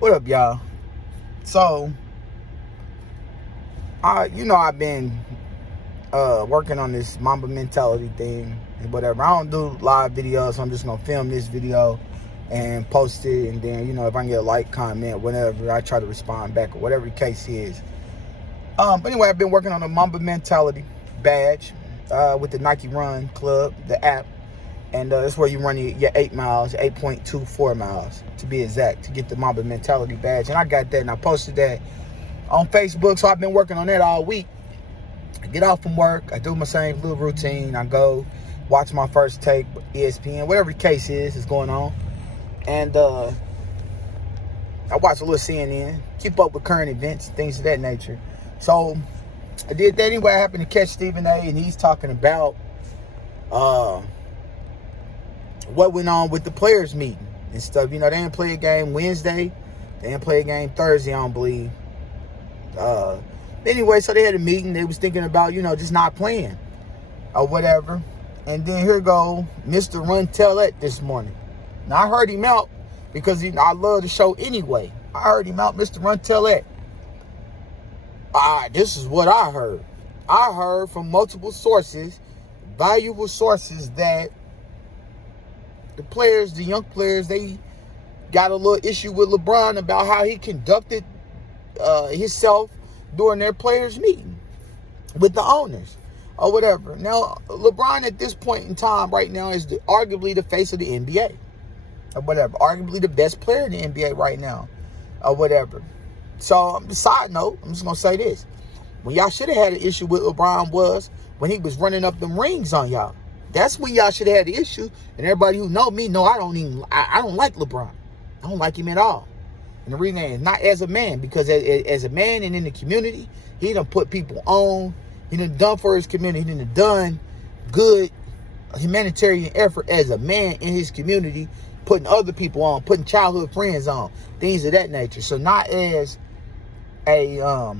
What up, y'all? So, I've been working on this Mamba mentality thing and whatever. I don't do live videos, so I'm just gonna film this video and post it, and then if I can get a like, comment, whatever, I try to respond back or whatever the case is. But anyway, I've been working on the Mamba mentality badge with the Nike Run Club, the app. And that's where you run your 8 miles, 8.24 miles to be exact, to get the Mamba mentality badge. And I got that, and I posted that on Facebook. So I've been working on that all week. I get off from work, I do my same little routine. I go watch my first take, ESPN, whatever the case is going on. And I watch a little CNN, keep up with current events, things of that nature. So I did that anyway. I happened to catch Stephen A, and he's talking about what went on with the players meeting and stuff. They didn't play a game Wednesday. They didn't play a game Thursday, I don't believe. Anyway, so they had a meeting. They was thinking about, just not playing or whatever. And then here go Mr. Run Tellette this morning. Now, I heard him out because I love the show anyway. I heard him out, Mr. Run Tellette. This is what I heard. I heard from multiple sources, valuable sources, that the young players, they got a little issue with LeBron about how he conducted himself during their players meeting with the owners or whatever. Now, LeBron at this point in time right now is arguably the face of the NBA or whatever, arguably the best player in the NBA right now or whatever. So, side note, I'm just going to say this. When y'all should have had an issue with LeBron was when he was running up them rings on y'all. That's when y'all should have had the issue. And everybody who know me know I don't like LeBron. I don't like him at all. And the reason is not as a man, because as a man and in the community, he done put people on. He done done for his community. He done done good humanitarian effort as a man in his community, putting other people on, putting childhood friends on, things of that nature. So not as a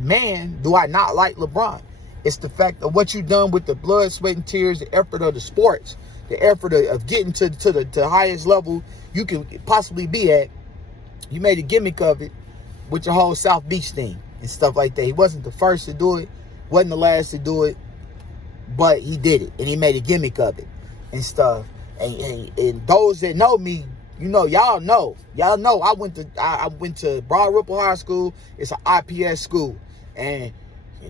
man do I not like LeBron. It's the fact of what you've done with the blood, sweat, and tears, the effort of the sports, the effort of getting to the highest level you can possibly be at. You made a gimmick of it with your whole South Beach thing and stuff like that. He wasn't the first to do it, wasn't the last to do it, but he did it, and he made a gimmick of it and stuff. And those that know me, y'all know. I went to Broad Ripple High School. It's an IPS school, and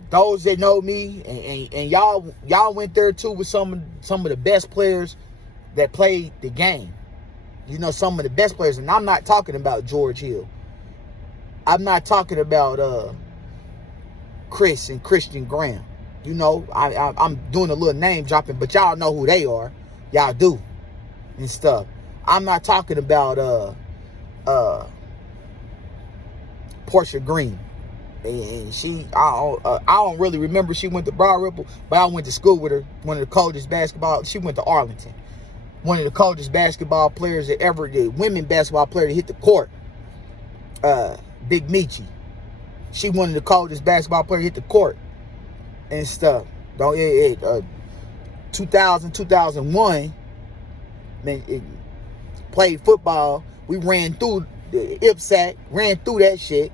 those that know me and y'all went there too with some of the best players that played the game. Some of the best players, and I'm not talking about George Hill. I'm not talking about Chris and Christian Graham. I'm doing a little name dropping, but y'all know who they are. Y'all do and stuff. I'm not talking about Portia Green. And I don't really remember. She went to Broad Ripple, but I went to school with her. One of the coldest basketball. She went to Arlington. One of the coldest basketball players that ever did. Women basketball player to hit the court. Big Michi. She one of the coldest basketball players to hit the court and stuff. 2001, man, played football. We ran through the IPSAC, ran through that shit.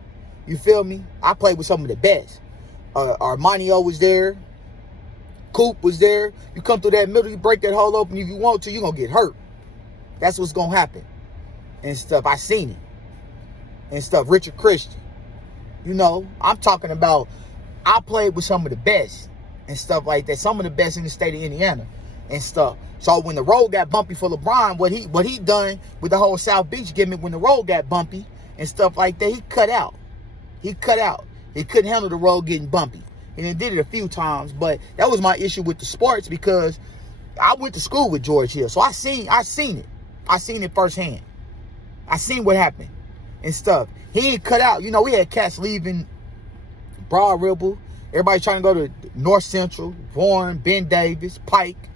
You feel me? I played with some of the best. Armanio was there. Coop was there. You come through that middle, you break that hole open. If you want to, you're going to get hurt. That's what's going to happen. And stuff. I seen it. And stuff. Richard Christian. I'm talking about, I played with some of the best and stuff like that. Some of the best in the state of Indiana and stuff. So when the road got bumpy for LeBron, what he done with the whole South Beach gimmick, when the road got bumpy and stuff like that, he cut out. He couldn't handle the road getting bumpy. And he did it a few times, but that was my issue with the sports, because I went to school with George Hill. So I seen it. I seen it firsthand. I seen what happened and stuff. He ain't cut out. We had cats leaving Broad Ripple. Everybody trying to go to North Central, Warren, Ben Davis, Pike,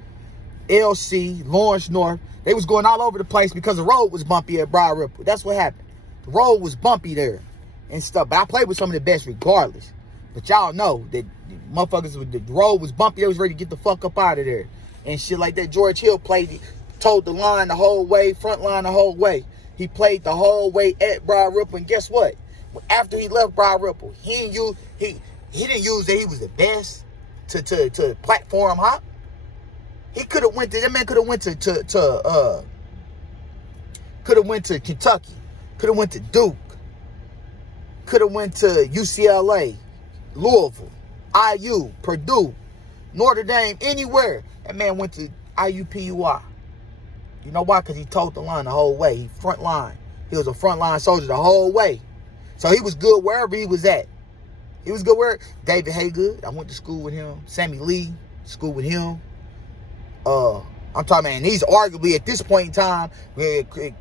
LC, Lawrence North. They was going all over the place because the road was bumpy at Broad Ripple. That's what happened. The road was bumpy there and stuff. But I played with some of the best regardless. But y'all know that motherfuckers, the road was bumpy. They was ready to get the fuck up out of there and shit like that. George Hill told the line the whole way, front line the whole way. He played the whole way at Broad Ripple, and guess what? After he left Broad Ripple, he didn't use that he was the best to platform hop. He could have went to Kentucky, could have went to Duke, could have went to UCLA, Louisville, IU, Purdue, Notre Dame, anywhere. That man went to IUPUI. You know why? Because he told the line the whole way. He front line. He was a frontline soldier the whole way. So he was good wherever he was at. He was good where David Haygood, I went to school with him. Sammy Lee, school with him. I'm talking, man, he's arguably at this point in time,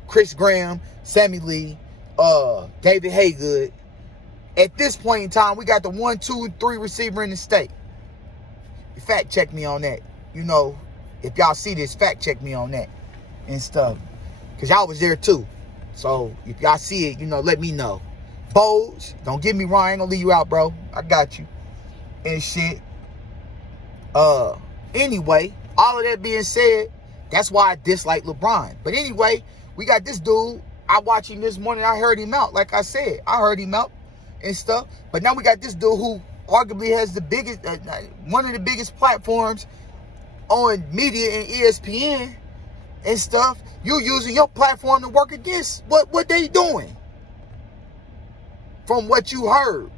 Chris Graham, Sammy Lee, David Haygood. At this point in time, we got the 1, 2, 3 receiver in the state. Fact check me on that. You know, if y'all see this, fact check me on that and stuff. Because y'all was there too. So if y'all see it, you know, let me know. Bows, don't get me wrong, I ain't gonna leave you out, bro. I got you. And shit. Anyway, all of that being said, that's why I dislike LeBron. But anyway, we got this dude. I watched him this morning. I heard him out. Like I said, I heard him out and stuff. But now we got this dude who arguably has the biggest, one of the biggest platforms on media and ESPN and stuff. You using your platform to work against what they doing. From what you heard,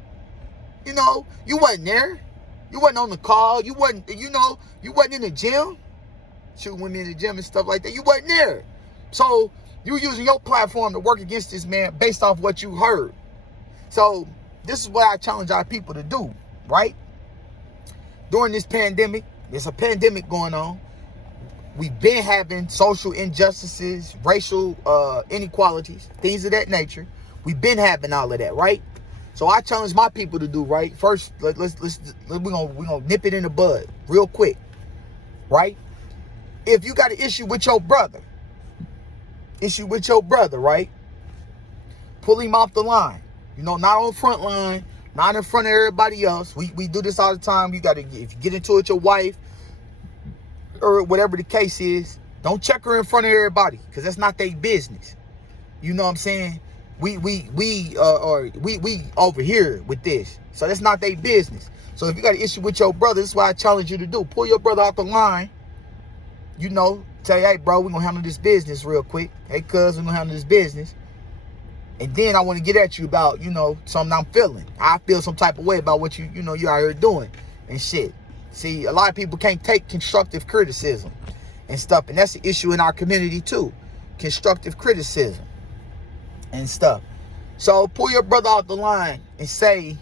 you know, you wasn't there. You wasn't on the call. You wasn't, you know, you wasn't in the gym, shooting women in the gym and stuff like that. You wasn't there. So you using your platform to work against this man based off what you heard. So this is what I challenge our people to do, right? During this pandemic, there's a pandemic going on. We've been having social injustices, racial inequalities, things of that nature. We've been having all of that, right? So I challenge my people to do, right? First, we're gonna nip it in the bud real quick, right? If you got an issue with your brother, right? Pull him off the line. You know, not on front line, not in front of everybody else. We do this all the time. You gotta, if you get into it with your wife or whatever the case is, don't check her in front of everybody, because that's not their business. You know what I'm saying? We over here with this. So that's not their business. So if you got an issue with your brother, this is what I challenge you to do. Pull your brother off the line. You know, say, hey, bro, we're going to handle this business real quick. Hey, cuz, we're going to handle this business. And then I want to get at you about, you know, something I'm feeling. I feel some type of way about what you out here doing and shit. See, a lot of people can't take constructive criticism and stuff. And that's the issue in our community too. Constructive criticism and stuff. So pull your brother out the line and say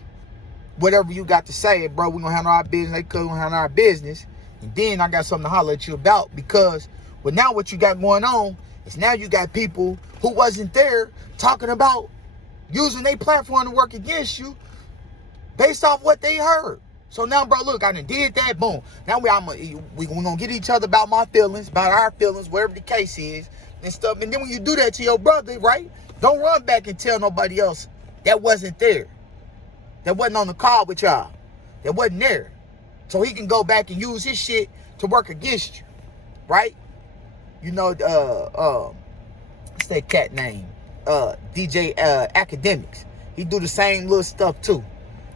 whatever you got to say. Bro, we're gonna handle our business. They could handle our business. And then I got something to holler at you about, because well, now what you got going on is now you got people who wasn't there talking about using their platform to work against you based off what they heard. So now, bro, look, I done did that, boom. Now we're gonna get each other about my feelings, about our feelings, whatever the case is and stuff. And then when you do that to your brother, right? Don't run back and tell nobody else that wasn't there, that wasn't on the call with y'all, that wasn't there. So he can go back and use his shit to work against you, right? You know, what's that cat name? DJ Academics. He do the same little stuff too.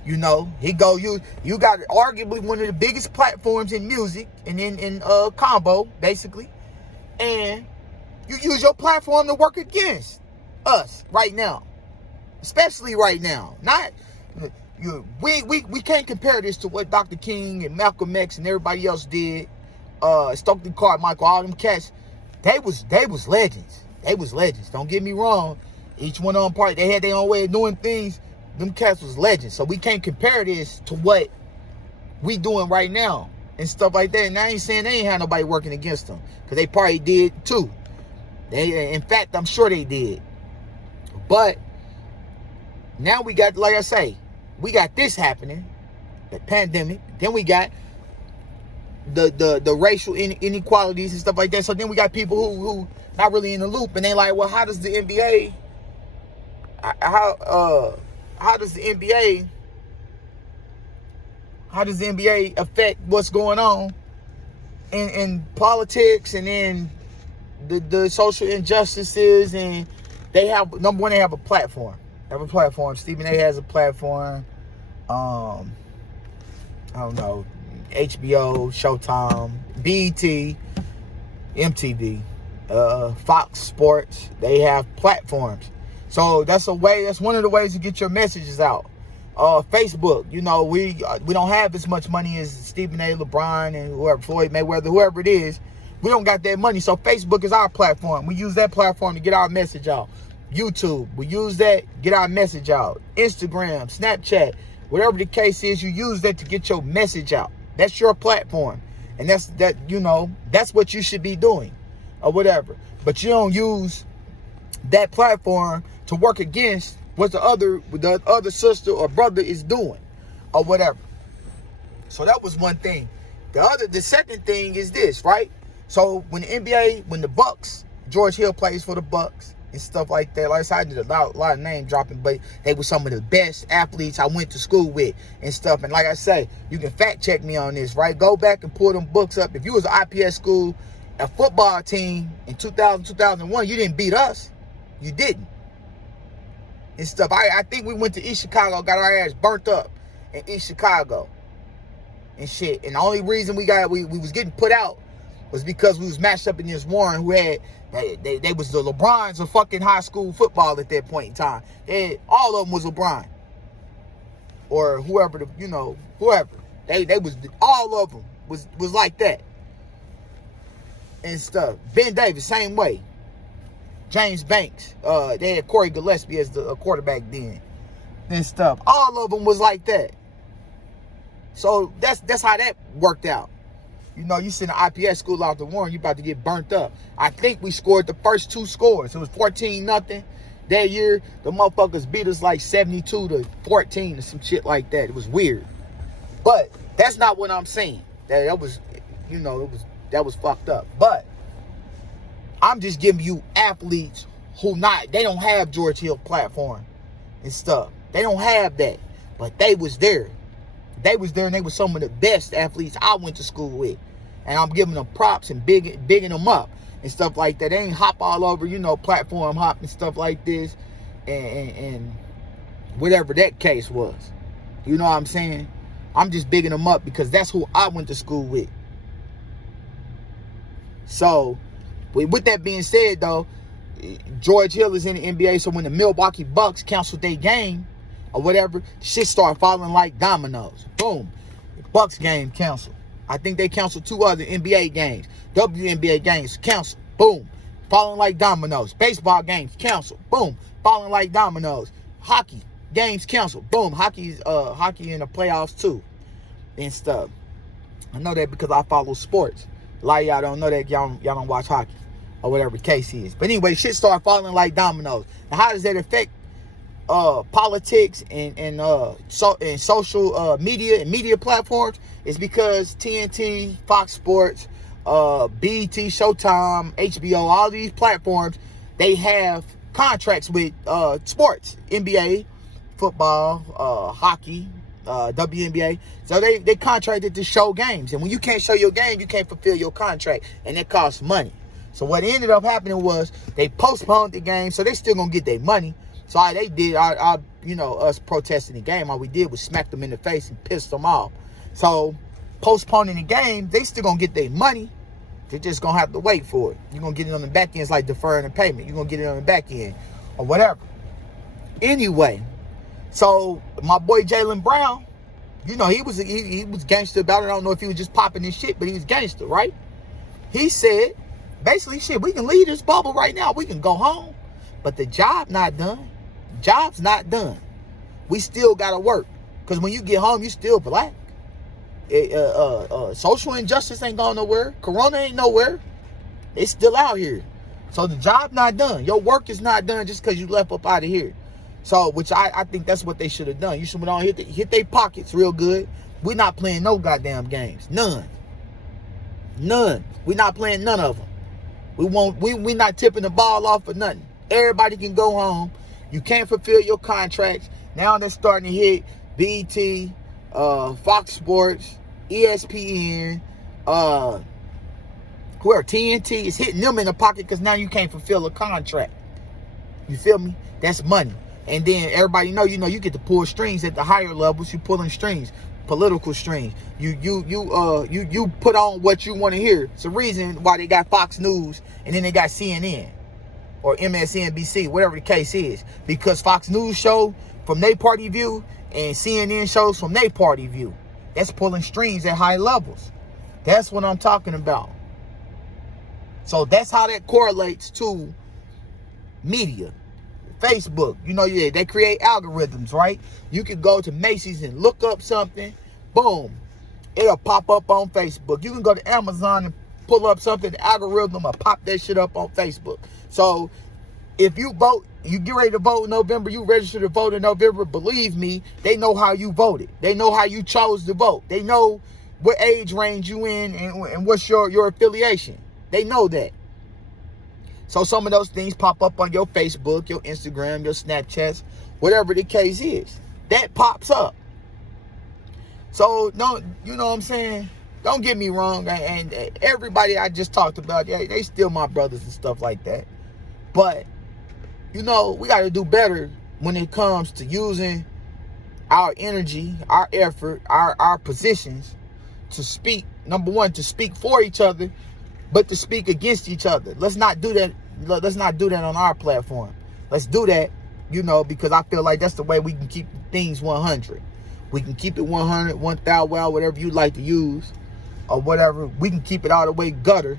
You know, he go, you got arguably one of the biggest platforms in music and in combo, basically. And you use your platform to work against us right now, especially right now. Not we can't compare this to what Dr. King and Malcolm X and everybody else did. Stokely Carmichael, all them cats, they was legends. They was legends. Don't get me wrong. Each one on part, they had their own way of doing things. Them cats was legends. So we can't compare this to what we doing right now and stuff like that. And I ain't saying they ain't had nobody working against them, because they probably did too. In fact, I'm sure they did. But now we got, like I say, we got this happening, the pandemic. Then we got the racial inequalities and stuff like that. So then we got people who not really in the loop, and they like, well, how does the NBA affect what's going on in politics and in the social injustices and they have, number one, they have a platform. They have a platform. Stephen A has a platform. I don't know, HBO, Showtime, BET, MTV, Fox Sports. They have platforms. So that's one of the ways to get your messages out. Facebook, you know, we don't have as much money as Stephen A, LeBron, and whoever, Floyd Mayweather, whoever it is. We don't got that money. So Facebook is our platform. We use that platform to get our message out. YouTube, we use that, get our message out. Instagram, Snapchat, whatever the case is, you use that to get your message out. That's your platform. And that's what you should be doing or whatever. But you don't use that platform to work against what the other sister or brother is doing or whatever. So that was one thing. The second thing is this, right? So when the NBA, when the Bucks, George Hill plays for the Bucks and stuff like that. Like I said, I did a lot of name dropping, but they were some of the best athletes I went to school with and stuff. And like I say, you can fact check me on this, right? Go back and pull them books up. If you was an IPS school, a football team in 2000, 2001, you didn't beat us. You didn't. And stuff. I think we went to East Chicago, got our ass burnt up in East Chicago and shit. And the only reason we was getting put out was because we was matched up against Warren, who had they was the LeBrons of fucking high school football at that point in time. All of them was LeBron or whoever whoever they was, all of them was like that and stuff. Ben Davis, same way. James Banks, they had Corey Gillespie as the quarterback then and stuff. All of them was like that. So that's how that worked out. You know, you send an IPS school out to Warren, you about to get burnt up. I think we scored the first 2 scores. It was 14-0 that year. The motherfuckers beat us like 72-14 or some shit like that. It was weird. But that's not what I'm saying. That was fucked up. But I'm just giving you athletes they don't have George Hill platform and stuff. They don't have that. But they was there. They was there, and they were some of the best athletes I went to school with. And I'm giving them props and bigging them up and stuff like that. They ain't hop all over, platform hop and stuff like this and whatever that case was. You know what I'm saying? I'm just bigging them up because that's who I went to school with. So, with that being said, though, George Hill is in the NBA, so when the Milwaukee Bucks canceled their game or whatever, shit started falling like dominoes. Boom. Bucks game canceled. I think they canceled 2 other NBA games. WNBA games canceled. Boom. Falling like dominoes. Baseball games canceled. Boom. Falling like dominoes. Hockey games canceled. Boom. Hockey in the playoffs too and stuff. I know that because I follow sports. A lot of y'all don't know that. Y'all don't watch hockey or whatever the case is. But anyway, shit started falling like dominoes. Now, how does that affect politics and social media and media platforms? Is because TNT, Fox Sports, BET, Showtime, HBO, all these platforms, they have contracts with sports, NBA, football, hockey, WNBA. So they contracted to show games. And when you can't show your game, you can't fulfill your contract. And it costs money. So what ended up happening was they postponed the game. So they still going to get their money. So all they did, us protesting the game, all we did was smack them in the face and piss them off. So postponing the game, they still going to get their money. They're just going to have to wait for it. You're going to get it on the back end. It's like deferring a payment. You're going to get it on the back end or whatever. Anyway, so my boy Jaylen Brown, he was gangster about it. I don't know if he was just popping his shit, but he was gangster, right? He said, basically, shit, we can leave this bubble right now. We can go home. But the job not done. Job's not done. We still got to work. Because when you get home, you still black. Social injustice ain't going nowhere. Corona ain't nowhere. It's still out here. So the job not done. Your work is not done just because you left up out of here. So, which I think that's what they should have done. You should have hit their pockets real good. We're not playing no goddamn games. None. We're not playing none of them. We not tipping the ball off for nothing. Everybody can go home. You can't fulfill your contracts. Now they're starting to hit BET, Fox Sports, ESPN, whoever, TNT is hitting them in the pocket because now you can't fulfill a contract. You feel me? That's money. And then everybody know, you get to pull strings at the higher levels. You pulling strings, political strings. You put on what you want to hear. It's the reason why they got Fox News and then they got CNN or MSNBC, whatever the case is. Because Fox News show from their party view and CNN shows from their party view. That's pulling strings at high levels. That's what I'm talking about. So that's how that correlates to media. Facebook, they create algorithms, right? You can go to Macy's and look up something, boom, it'll pop up on Facebook. You can go to Amazon and pull up something, the algorithm will pop that shit up on Facebook. So if you vote, you get ready to vote in November, you register to vote in November, believe me, they know how you voted. They know how you chose to vote. They know what age range you in and what's your affiliation. They know that. So some of those things pop up on your Facebook, your Instagram, your Snapchats, whatever the case is. That pops up. So, no, you know what I'm saying? Don't get me wrong. And everybody I just talked about, yeah, they still my brothers and stuff like that. But, we got to do better when it comes to using our energy, our effort, our positions to speak. Number one, to speak for each other, but to speak against each other. Let's not do that. Let's not do that on our platform. Let's do that, because I feel like that's the way we can keep things 100. We can keep it 100, 1,000, well, whatever you like to use or whatever. We can keep it all the way gutter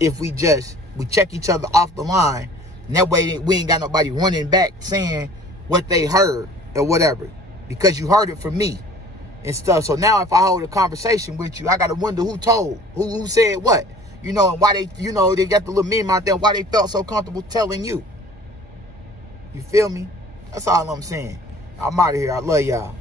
if we check each other off the line. And that way we ain't got nobody running back saying what they heard or whatever, because you heard it from me and stuff. So now if I hold a conversation with you, I got to wonder who told, who said what. And why they, they got the little meme out there, why they felt so comfortable telling you. You feel me? That's all I'm saying. I'm out of here. I love y'all.